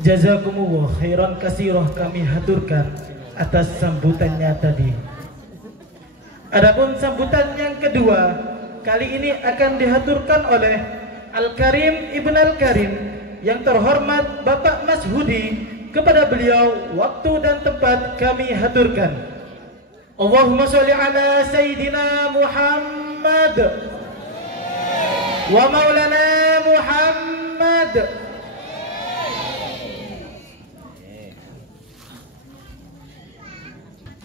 Jazakumullah khairan katsirah kami haturkan atas sambutannya tadi. Adapun sambutan yang kedua kali ini akan dihaturkan oleh Al-Karim Ibn Al-Karim yang terhormat Bapak Mas Hudi. Kepada beliau waktu dan tempat kami haturkan. Allahumma sholli ala Sayyidina Muhammad wa maulana Muhammad.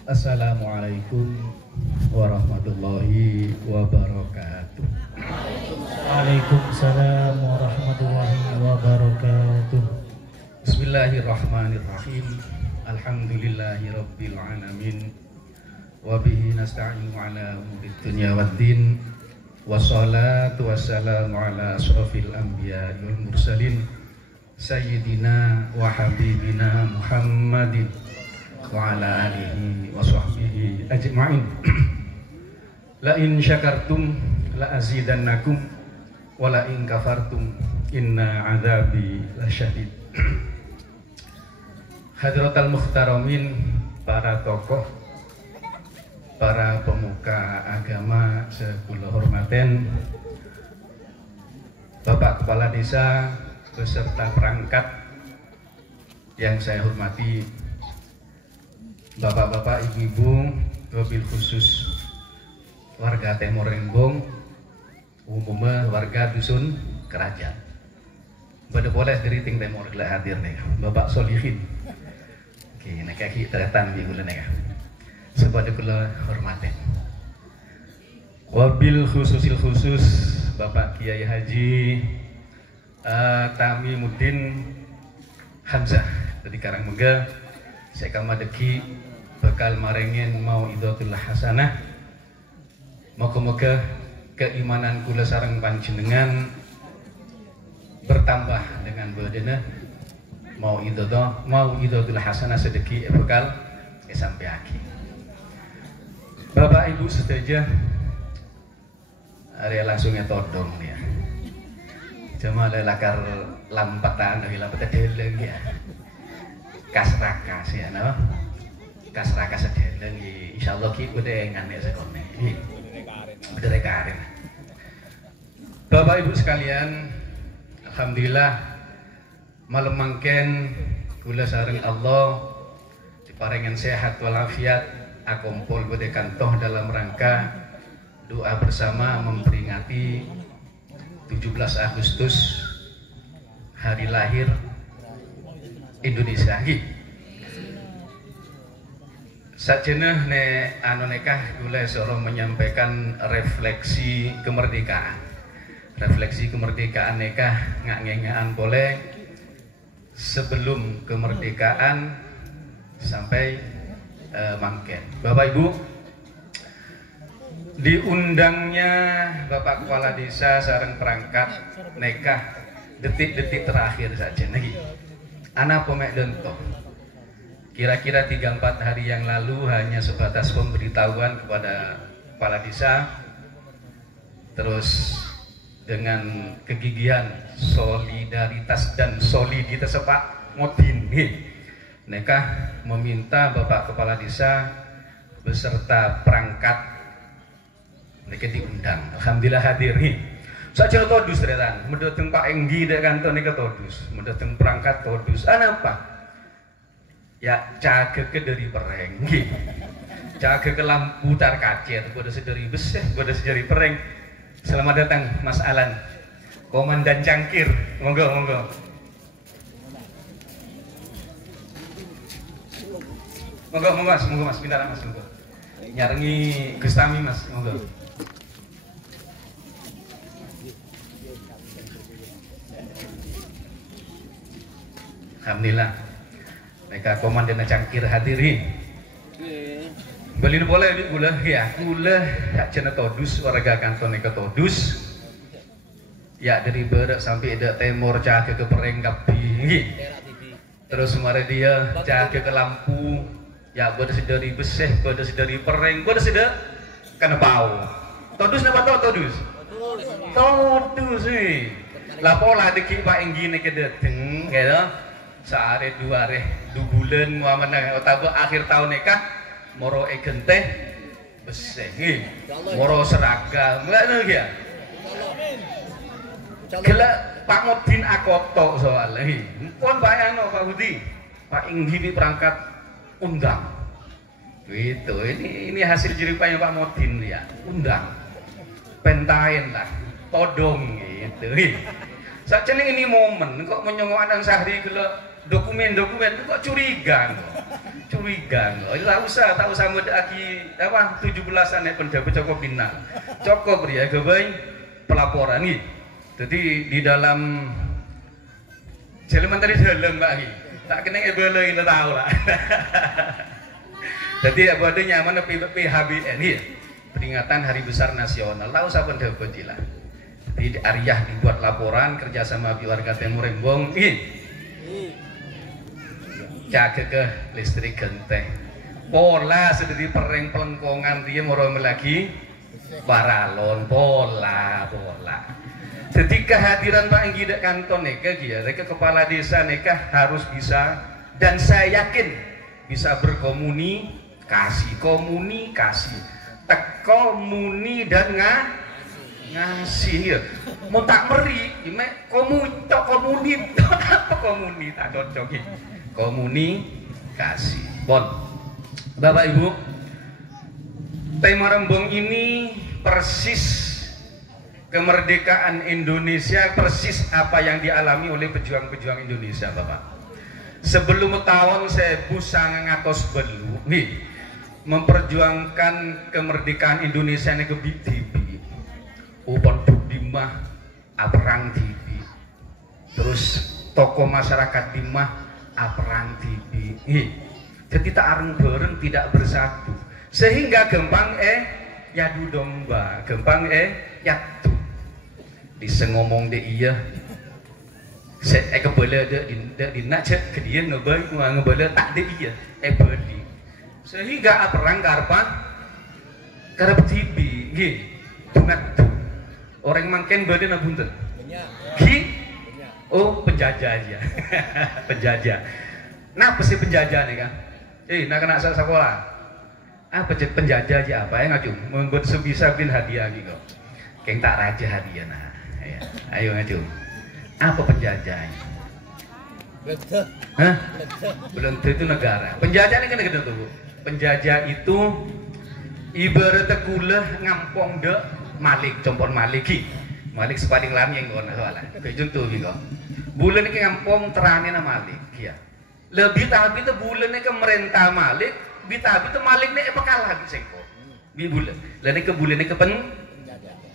Assalamualaikum warahmatullahi wabarakatuh. Waalaikumsalam warahmatullahi wabarakatuh. Bismillahirrahmanirrahim. Alhamdulillahirabbil alamin. Wa bihi nasta'inu ala umuri dunya waddin. Wassalatu wassalamu ala asrofil anbiya wal mursalin sayyidina wa habibina Muhammadin wa ala alihi wa sahbihi ajma'in. La in syakartum la azidannakum wa la in kafartum inna azabi lasyadid. Hadratal muhtaramin, para tokoh, para pemuka agama sekula hormaten, Bapak Kepala Desa beserta perangkat yang saya hormati, bapak-bapak, ibu-ibu, wabil khusus warga Temor Rembong, umumnya warga dusun kerajaan. Pada boleh dari ting Temor telah hadir nih, Bapak Solihin. Oke, nak kaki teratan di bulan nih, sepada kula hormatin. Wabil khususil khusus Bapak Kiai Haji Tamimuddin Hamzah dari Karangmega. Saya kamadeki bakal marengen mau idotullah hasanah. Moga-moga keimanan kula sareng panjenengan bertambah dengan badana. Mau idotullah hasanah sedeki bakal sampai akhir. Bapak Ibu sedaja area langsungnya todong ya. Cuma lakar lampatan dari lampatan deleng ya. Kasrakas ya no. Kasrakas deleng insyaallah ki udengan ya sekone. Udah rekarin. Bapak Ibu sekalian, alhamdulillah malam mangken kula sareng Allah diparingan sehat walafiat akumpul bade kantoh dalam rangka doa bersama memperingati 17 Agustus hari lahir Indonesia. Sajenah ne anu nekah kula soro menyampaikan refleksi kemerdekaan. Refleksi kemerdekaan nekah ngak-ngengaan boleh sebelum kemerdekaan sampai mangken. Bapak Ibu, diundangnya Bapak Kepala Desa sareng perangkat nekah detik-detik terakhir saja lagi. Anak pemek dento. Kira-kira 3-4 hari yang lalu hanya sebatas pemberitahuan kepada Kepala Desa. Terus dengan kegigihan, solidaritas dan soliditas Pak Modin nekah meminta Bapak Kepala Desa beserta perangkat nekah diundang. Alhamdulillah hadir nih. Saja todus retan, mendatang Pak Enggi dek kantor nekah todus, mendatang perangkat todus. Apa? Ya jaga ke dari pereng, jaga ke lampu tar kacir, gua ada sedari beseh, gua ada sedari pereng. Selamat datang Mas Alan, Komandan Cangkir, monggo monggo. Monggo mas, monggo mas, pintar mas, monggo. Nyarengi Gustami mas, monggo. Alhamdulillah, mereka komandan Cangkir hadiri. Beli boleh di gula ya, gula ya cina todus warga kanton neka todus. Ya dari Barat sampai ada Temor jaga ke Perenggap tinggi. Terus kemarin dia jaga ke Lampu. Ya gua ada sedari Beseh, gua ada sedari Pereng, gua ada sedar karena bau. Todus napa todus? Todus sih. Lah pola deki Pak Enggi nek dateng gitu. Saare dua bulan mau menang otak akhir tahun nikah moro genteh beseng moro seragam enggak ya gila Pak Modin akoto soalnya pun bayangno Pak Budi Pak Inggi perangkat undang gitu ini hasil jeripaya Pak Modin ya undang pentain lah todong gitu saat ini momen kok menyongok sehari gila dokumen-dokumen kok curiga tak usah muda aki apa 17-an penjabat Cokop Bina Cokop ya kebaik pelaporan nih jadi di dalam jeleman tadi dalam Pak Ki tak kena ebele ini tahu lah jadi apa ada nyaman PHBN nih peringatan Hari Besar Nasional tahu usah pendapat lah jadi Ariyah dibuat laporan kerjasama keluarga Timur Rembong jaga ke listrik genteng pola sudah di pereng pelengkongan dia mau lagi baralon pola jadi kehadiran Pak Enggi dek kantor neka mereka kepala desa neka harus bisa dan saya yakin bisa berkomunikasi teko muni dan ngasih ya mau tak meri komuni tak cocok komunikasi bon Bapak Ibu tema Rembong ini persis kemerdekaan Indonesia persis apa yang dialami oleh pejuang-pejuang Indonesia Bapak sebelum tahun 1900 memperjuangkan kemerdekaan Indonesia ini ke BTB Upan Budimah Aperang TV terus tokoh masyarakat Dimah Aperang TV jadi tak areng bareng tidak bersatu sehingga gempang yadu domba gempang yatu disengomong de iya saya kebela di nacet ke dia ngebela tak de iya beli sehingga Aperang karep TV tungat orang mangken badan abunten oh penjajah aja penjajah nah pasti penjajah nih kan nak kena sekolah apa penjajah aja apa ya ngacung membuat sebisa bin hadiah gitu kayak tak raja hadiah nah ya. Ayo ngacung apa penjajahnya belum itu negara penjajah ini kan gitu tuh penjajah itu ibarat kulah ngampong de malik compon maliki Malik sepading lam yang gona soalnya. Kayak contoh gitu. Bulan ini ngampong terane na Malik, ya. Lebih tapi itu bulan ini ke merentah Malik, tapi itu Malik ini kalah gitu sengko. Di bulan. Lain ke bulan ini ke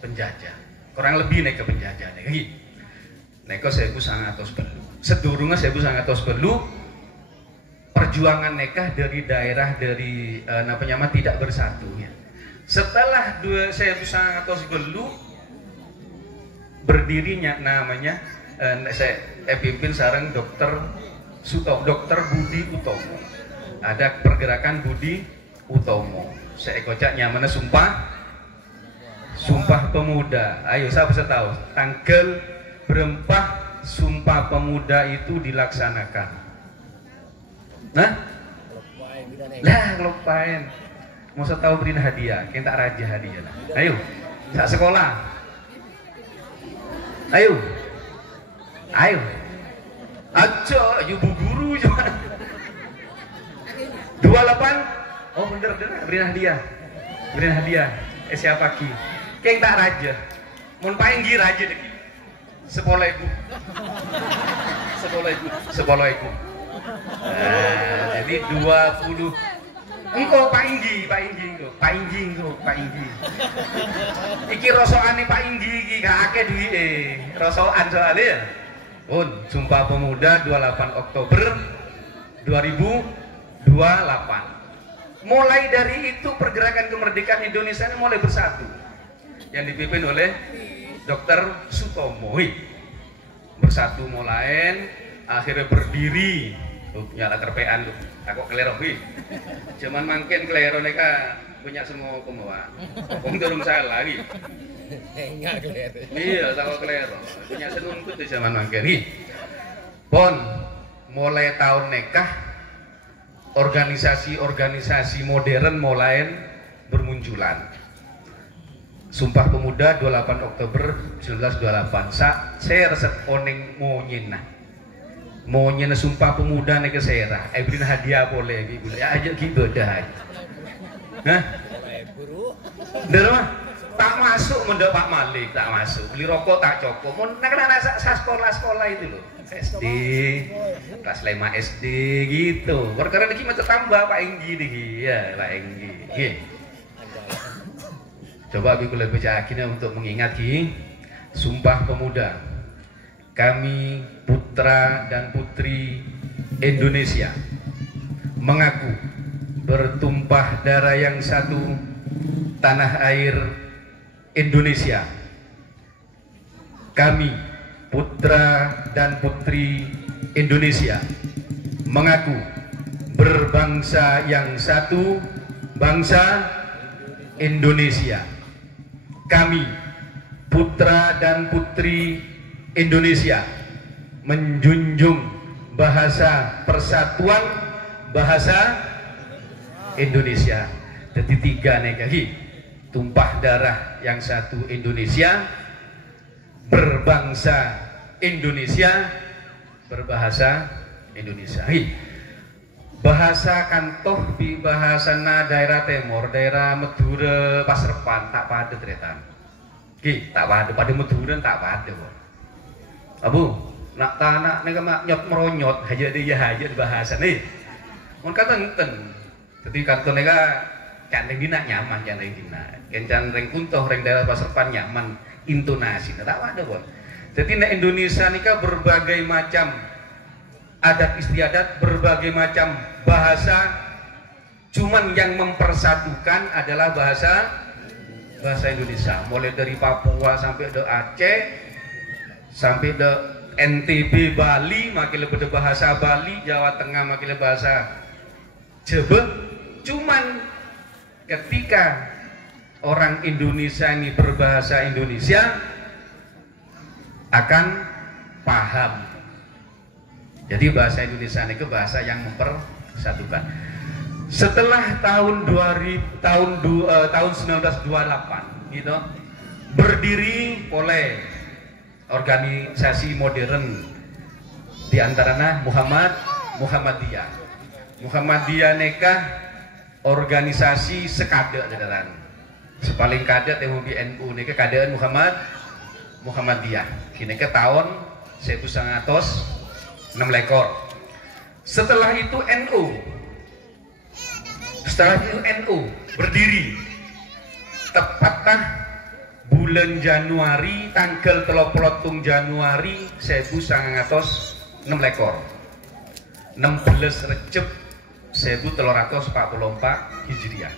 penjajah. Kurang lebih nih ke penjajah nih. Gitu. Neko 1900 perlu. Sedurunge 1900 perlu perjuangan nekah dari daerah dari namanya tidak bersatu ya. Setelah 1900 perlu berdirinya namanya saya pimpin sareng Dr. Budi Utomo. Ada pergerakan Budi Utomo. Saya kocak nyamannya Sumpah Pemuda. Ayo siapa bisa tahu tanggal berapa Sumpah Pemuda itu dilaksanakan? Nah? Lah lupain. Mau tahu beriin hadiah, kita raja hadiah. Ayo, saat sekolah. Ayo. Aco, ibu guru juga. 28. Oh bener, beriin hadiah. Siapa ki? Kayak tak raja. Mun painggi raja deh. Sekolah ibu. Nah, jadi 20. Engko Pak Inggi. Iki rosoane Pak Inggi iki gak akeh duwike. Rosokan soalnya ya. Sumpah Pemuda 28 Oktober 2028. Mulai dari itu pergerakan kemerdekaan Indonesia ini mulai bersatu. Yang dipimpin oleh Dr. Sutomo. Bersatu mulai akhirnya berdiri. Nyala kerpean tuh. Aku kelero cuman mungkin kelero neka punya semua pembawa turun salah lagi iya tahu kelero punya senun tuh zaman mungkin pon mulai tahun nikah organisasi-organisasi modern mulai bermunculan. Sumpah Pemuda 28 Oktober 1928 saya resep oning monyen Sumpah Pemuda nek sera brin hadiah boleh ibu ya aja gitu dah. Hah? Derma tak masuk mendak Pak Malik tak masuk beli rokok tak cokok mau anak sekolah itu loh SD kelas 5 SD gitu perkara ini macam tambah Pak Enggi nih ya Pak Enggi coba aku lebih yakinnya untuk mengingat Sumpah Pemuda kami putra dan putri Indonesia mengaku bertumpah darah yang satu tanah air Indonesia. Kami putra dan putri Indonesia mengaku berbangsa yang satu bangsa Indonesia. Kami putra dan putri Indonesia menjunjung bahasa persatuan bahasa Indonesia. Jadi tiga negari tumpah darah yang satu Indonesia berbangsa Indonesia berbahasa Indonesia. Bahasa kantoh di bahasana daerah Timur, daerah Madura, Pasrepan tak pada tretan. Tak pada Madura tak pada. Abu, nak tanah nek nyot meronyot aja dia aja bahasa nih. Mun kata ngenten. Jadi kantor neka candeng dina nyaman candeng dina. Kencan reng kuntoh reng daerah Pasrepan nyaman intonasi. Tak ada pun. Jadi nek Indonesia nika berbagai macam adat istiadat, berbagai macam bahasa, cuman yang mempersatukan adalah bahasa Indonesia. Mulai dari Papua sampai ke Aceh, sampai ke NTB, Bali, makin lebih bahasa Bali, Jawa Tengah makin lebih bahasa Jawa. Cuman ketika orang Indonesia ini berbahasa Indonesia akan paham. Jadi bahasa Indonesia itu bahasa yang mempersatukan. Setelah tahun 1928 gitu berdiri oleh organisasi modern di antaranya Muhammadiyah. Muhammadiyah neka organisasi sekade jadaran. Sepaling kadet yang di NU neka kadean Muhammadiyah. Kini ke tahun 1916. Setelah itu NU berdiri tepatlah bulan Januari tanggal 30 Januari 1916 16 Recep 1344 Hijriah.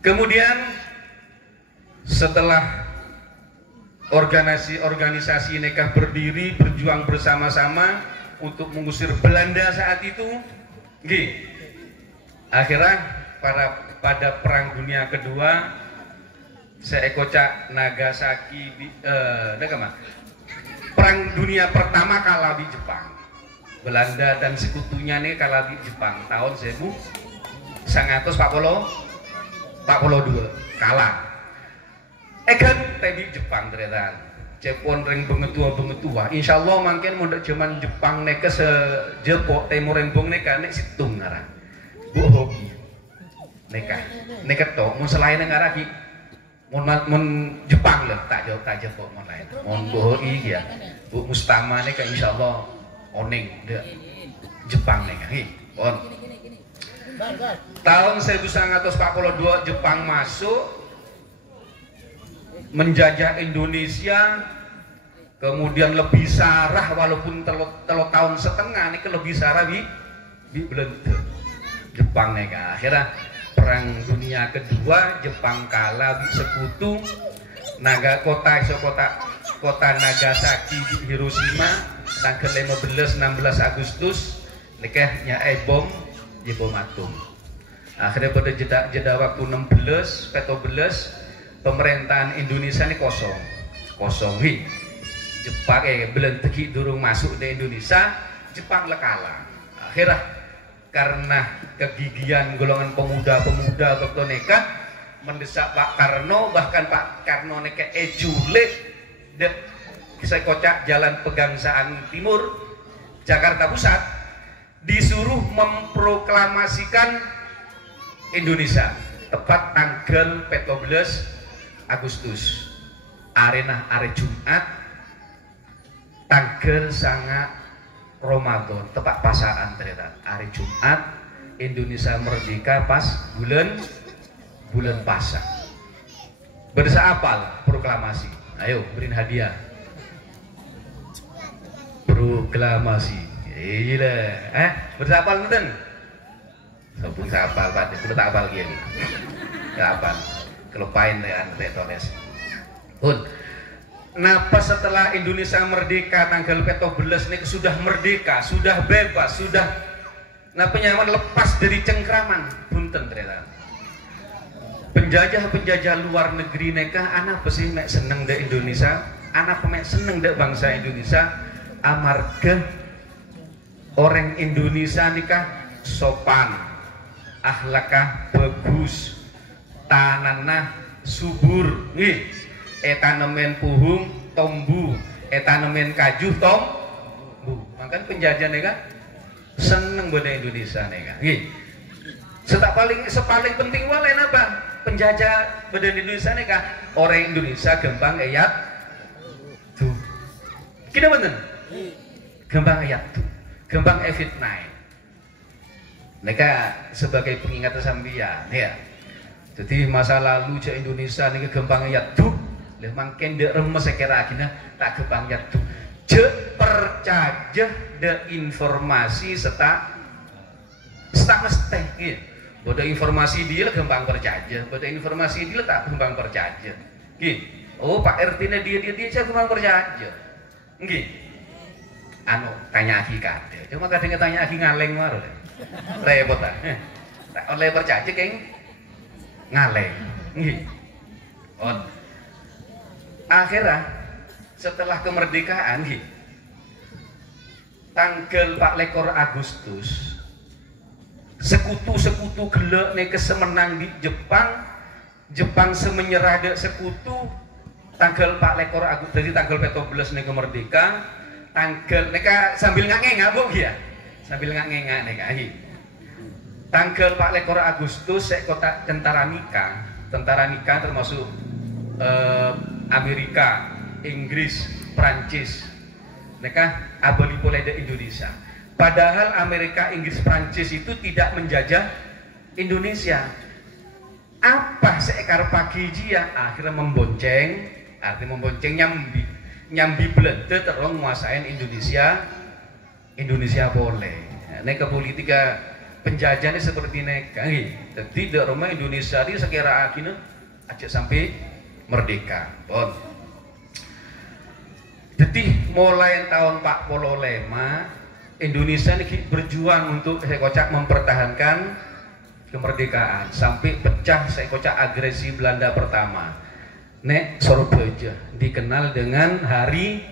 Kemudian setelah organisasi nekah berdiri berjuang bersama-sama untuk mengusir Belanda saat itu, akhirnya pada Perang Dunia Kedua seekocak Nagasaki Perang Dunia Pertama kalah di Jepang. Belanda dan sekutunya nih kalah di Jepang tahun 1942 kalah. Kan tadi Jepang ternyata Jepang ring bengetua insya Allah mungkin muda zaman Jepang neka sejepok Timur rembong neka nek situng ngarang bohongi neka to mun selain ngarang ki mun Jepang lah tak jepok mun lain mun bohongi ya Bu Mustama neka insya Allah oning de Jepang neka pon tahun 1942 Jepang masuk menjajah Indonesia, kemudian lebih sarah walaupun telur tahun setengah ini lebih sarah di Belanda Jepang nih akhirnya Perang Dunia Kedua Jepang kalah di sekutu kota Nagasaki di Hiroshima tanggal 15-16 Agustus nikahnya bom atom. Akhirnya pada jeda waktu 16 pemerintahan Indonesia ini kosong Jepang Belanda durung masuk di Indonesia Jepang lekala. Akhirnya karena kegigihan golongan pemuda-pemuda waktu neka mendesak Pak Karno, bahkan Pak Karno neka ejule de saya kocak Jalan Pegangsaan Timur Jakarta Pusat disuruh memproklamasikan Indonesia tepat tanggal 14 Agustus arena hari Jumat tanggal sangat Ramadan tepat pasaan ternyata hari Jumat Indonesia merdeka pas bulan Pasang. Berdesa apal proklamasi. Ayo beriin hadiah. Proklamasi. Iya. Berdesa apal ngeten. Sabun apal Pak, kulo tak apal kiye. Enggak apal. Kelupain dengan retones. Pun. Napa setelah Indonesia merdeka tanggal 14 ini sudah merdeka, sudah bebas, sudah nyaman lepas dari cengkraman punten ternyata. Penjajah luar negeri neka anak pasti mek seneng de Indonesia, anak mek seneng de bangsa Indonesia amarga orang Indonesia nikah sopan, akhlakah bagus, tananah subur, nih, etanemen puhung tombu, etanemen kajuh tombu. Makan penjajah neka seneng pada Indonesia neka, nih. Sepaling penting wale apa? Penjajah badan Indonesia nih kah orang Indonesia gampang ayat tuh kita bener gampang ayat tuh gampang fitnah mereka sebagai pengingat sambian ya jadi masa lalu cek Indonesia nih gampang ayat tuh leh mangken de remes sekira akhirnya tak gampang ayat tuh cek percaya de informasi serta mesti gitu. Bodoh informasi dia gampang percaya, bodoh informasi dia tak gampang percaya. Gini, oh Pak RT dia saya gampang percaya. Gini, anu tanya lagi kade, cuma kadang tanya lagi ngaleng marah, repot ah. Tak oleh percaya keng ngaleng. Gini, on. Akhirnya setelah kemerdekaan, gini, tanggal 14 Agustus. Sekutu gelek nih kesemenang di Jepang semenyerah dek sekutu tanggal 14 Agustus dari tanggal 14 nih kemerdeka tanggal neka sambil ngangeng bu ya sambil ngangeng neka tanggal 14 Agustus saya kota tentara Nika termasuk Amerika, Inggris, Prancis neka aboli boleh de Indonesia. Padahal Amerika, Inggris, Prancis itu tidak menjajah Indonesia. Apa seekar pagi dia akhirnya membonceng, artinya membonceng nyambi Belanda terus menguasain Indonesia boleh. Nah, ke politika penjajahnya seperti neka. Jadi di rumah Indonesia ini sekira akhirnya aja sampai merdeka. Bon. Jadi mulai tahun 45 Indonesia ini berjuang untuk saya kocak mempertahankan kemerdekaan sampai pecah saya kocak agresi Belanda pertama. Nek Surabaya dikenal dengan hari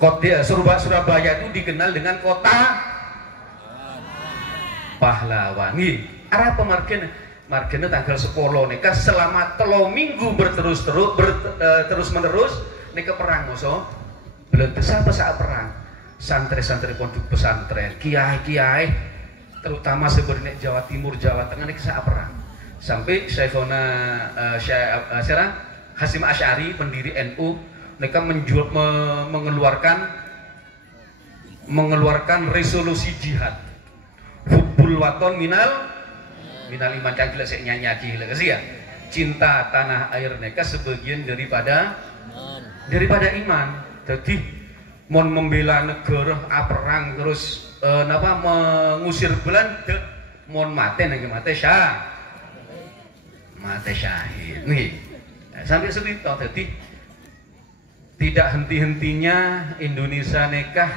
kota Surabaya itu dikenal dengan kota pahlawan. Nih, arah pemargin margine tanggal 10 neka selama 3 minggu terus menerus neka perang moso belum besar perang. Santri-santri pondok pesantren, kiai-kiai, terutama sebenarnya Jawa Timur, Jawa Tengah ini kisah perang. Sampai Syekhona Hasyim Asy'ari, pendiri NU, mereka mengeluarkan resolusi jihad. Hubbul waton minal iman cangkila saya nyanyi ya. Cinta tanah air mereka sebagian daripada iman. Jadi mon membela negara perang terus mengusir Belanda mon mate syahid nih sampai segitu. Jadi tidak henti-hentinya Indonesia nekah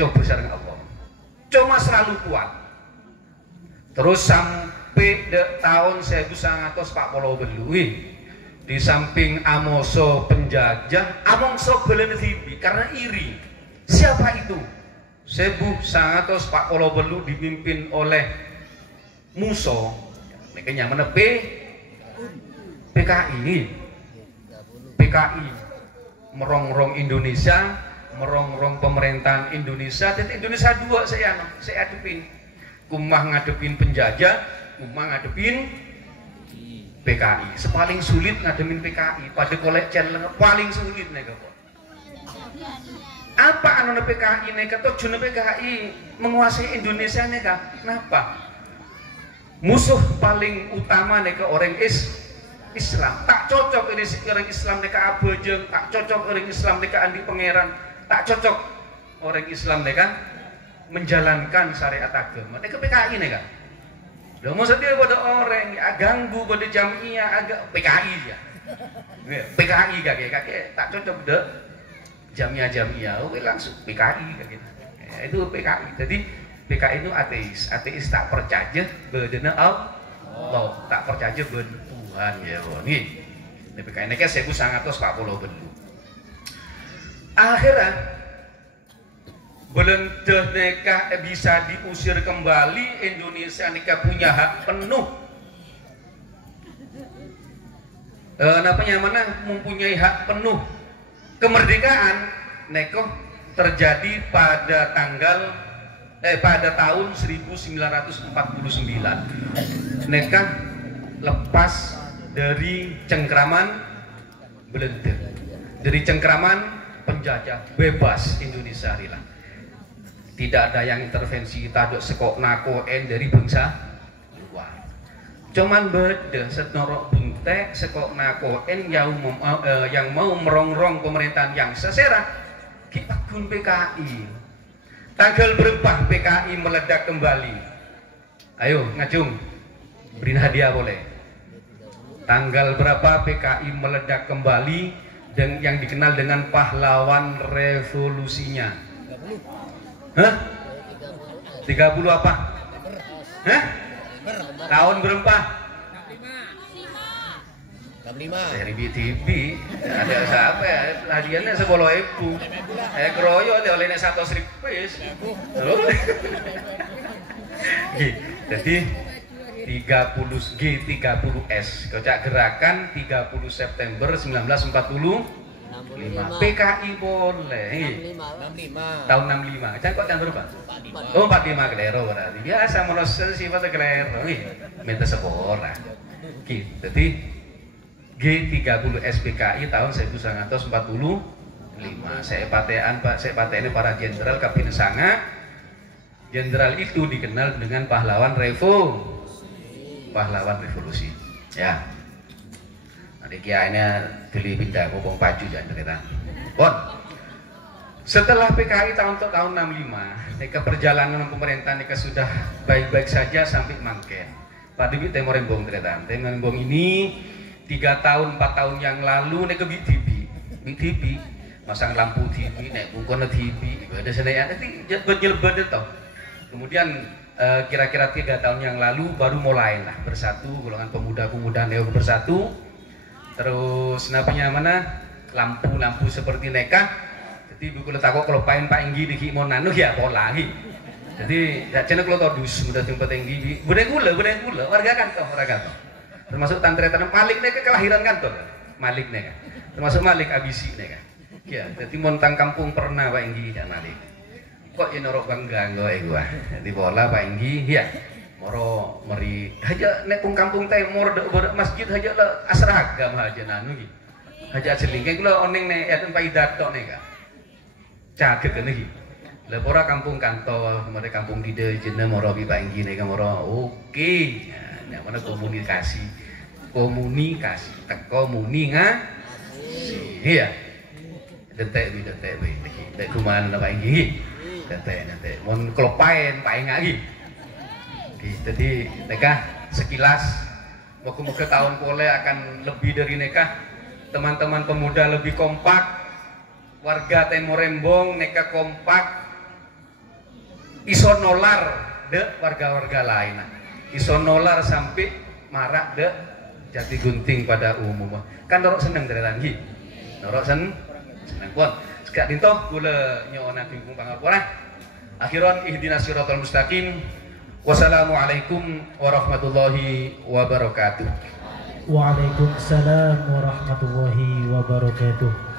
coba sareng Allah cuma selalu kuat terus sampai tahun 1948 di samping amoso penjajah, amongso belen tibi karena iri. Siapa itu 1948 dipimpin oleh Muso makanya mana PKI merongrong Indonesia, merongrong pemerintahan Indonesia. Jadi Indonesia dua saya hadepin. Kumah ngadepin penjajah, kumah ngadepin PKI. Sepaling sulit ngadepin PKI. Pada kolek channel paling sulit nih kok. Apa anu PKI nih kata tujuan PKI menguasai Indonesia nih kak? Kenapa? Musuh paling utama nih ke orang Islam. Tak cocok ini orang Islam nih ke abajeng, tak cocok orang Islam nih ke andi pangeran, tak cocok orang Islam nih kan menjalankan syariat agama. Nih ke PKI nih kak. Lo maksudnya pada orang ganggu pada jamiah agak PKI ya. PKI kakek tak cocok deh. Jamiah, oke langsung PKI kayak gitu. Itu PKI. Jadi PKI itu ateis tak percaya bedena Allah, tak percaya bedena Tuhan ya. Nih, PKI ini kan 1940 belu. Akhirnya Belanda neka bisa diusir kembali, Indonesia neka punya hak penuh. Napanya mana mempunyai hak penuh. Kemerdekaan neko terjadi pada tahun 1949. Neka lepas dari cengkraman Belanda, dari cengkraman penjajah, bebas Indonesia rila. Tidak ada yang intervensi, tak ada sekok nakoen dari bangsa luar. Cuman beda senorok buntek sekok nakoen yang mau merongrong pemerintahan yang seserah kita gun PKI. Tanggal berapa PKI meledak kembali? Ayo ngacung, beri hadiah boleh. Tanggal berapa PKI meledak kembali dan yang dikenal dengan pahlawan revolusinya? Hah? 30 apa? Hah? Tahun berapa? 65. Dari BTV ada siapa ya? Hadiahnya 10.000. Keroyo oleh 100.000 wis. Jadi 30S kocak gerakan 30 September 1945 PKI boleh 65 tahun 65 kan kok tahun berapa? Oh 45 kelero berarti biasa merasa sifatnya kelero minta sepora jadi G30 SPKI tahun 1945 saya patean para jenderal kabinet sanga. Jenderal itu dikenal dengan pahlawan revolusi ya. Nanti kiainya beli pindah ngomong paju jangan cerita. Bon. Setelah PKI tahun 65, neka perjalanan pemerintahan neka sudah baik-baik saja sampai mangken. Pak Dewi Temorembong cerita. Temorembong ini 3 tahun 4 tahun yang lalu neka BTV masang lampu TV nek bungkono TV ada senaya nanti nyelebet itu. Kemudian kira-kira 3 tahun yang lalu baru mulai lah bersatu golongan pemuda-pemuda neo bersatu. Terus napanya mana lampu-lampu seperti neka. Jadi buku letakok kalau pain Pak Enggi di Kimon Nanu ya pola lagi. Jadi cina kalau todus mudah tempat Enggi budaya gula warga kantor. Termasuk tantretan Malik neka kelahiran kantor. Malik neka. Termasuk Malik abisi neka. Ya, jadi montang kampung pernah Pak Enggi ya Malik. Kok ini norok bangga gua. Di bola Pak Enggi ya. Moro meri haja nek kampung teh mor masjid haja la asragam haja nanu iki. Haja selingkeh kula oneng nek enten paidat tok nek. Caget kene iki. Lah ora kampung kantor, mare kampung dide jeneng moro Pak Enggi nek moro. Oke. Nek mana komunikasi teko muni iya. Detek nek kumaha Pak Enggi. Detek. Mun klepaen Pak Enggi. Jadi neka sekilas moga-moga tahun pole akan lebih dari neka teman-teman pemuda lebih kompak, warga Temorembong neka kompak, iso nolar de warga-warga lain, iso nolar sampai marak de Jati Gunting pada umum. Kan norok seneng dari lagi, norok seneng pun. Kak dintoh kula nyona kungkung pangapura. Akhiran ihdinas siratal mustaqim. Wassalamualaikum warahmatullahi wabarakatuh. Waalaikumsalam warahmatullahi wabarakatuh.